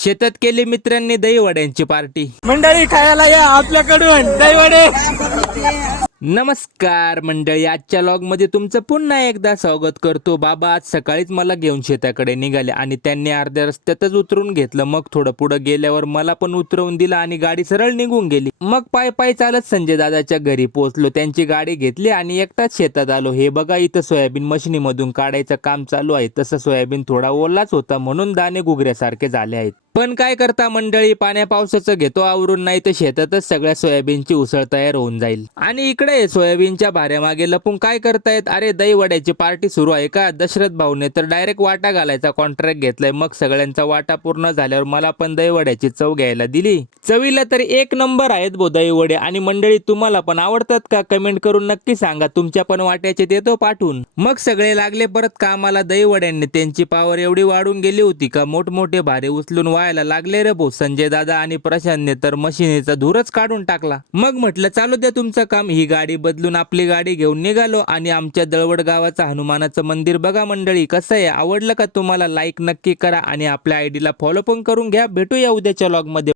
शेतात केली मित्रांनी दहीवड्यांची पार्टी। मंडळी खायला या आपल्याकडून दहीवडे। नमस्कार मंडळी, आजच्या लॉग मध्ये तुमचं पुन्हा एकदा स्वागत करतो। बाबा आज सकाळीच मला घेऊन शेताकडे निघाले आणि त्यांनी अर्ध्या रस्त्यातच उतरून घेतलं। मग थोडं पुढे गेल्यावर मला पण उतरवून दिलं आणि गाडी सरळ निघून गेली। मग पाय पाय चालत संजय दादाच्या घरी पोहोचलो, त्यांची गाडी घेतली आणि एकटाच शेतात आलो। हे बघा इथं सोयाबीन मशिनीमधून काढायचं काम चालू आहे। तसं सोयाबीन थोडा ओलाच होता म्हणून दाणे घुगऱ्यासारखे झाले आहेत। पण काय करता मंडळी, पाण्या पावसाचं घेतो आवरून, नाही तर शेतातच सगळ्या सोयाबीनची उसळ तयार होऊन जाईल। आणि इकडे सोयाबीनच्या भाऱ्यामागे लपून काय करतायत? अरे दहीवड्याची पार्टी सुरू आहे का? दशरथ भाऊने तर डायरेक्ट वाटा घालायचा कॉन्ट्रॅक्ट घेतलाय। मग सगळ्यांचा वाटा पूर्ण झाल्यावर मला पण दहीवड्याची चव घ्यायला दिली। चवीला तर एक नंबर आहेत भो दहीवडे। आणि मंडळी तुम्हाला पण आवडतात का? कमेंट करून नक्की सांगा, तुमच्या पण वाट्याचे देतो पाठवून। मग सगळे लागले परत कामाला। दहीवड्यांनी त्यांची पावर एवढी वाढून गेली होती का मोठमोठे भारे उचलून व्हायला लागले रे भाऊ। संजय दादा आणि प्रशांतने तर मशिनीचा धूरच काढून टाकला। मग म्हटलं चालू द्या तुमचं काम। ही गाडी बदलून आपली गाडी घेऊन निघालो आणि आमच्या दळवड गावाचं हनुमानाचं मंदिर बघा मंडळी कसं आहे। आवडलं का तुम्हाला? लाईक नक्की करा आणि आपल्या आयडीला फॉलो पण करून घ्या। भेटूया उद्याच्या व्लॉग मध्ये।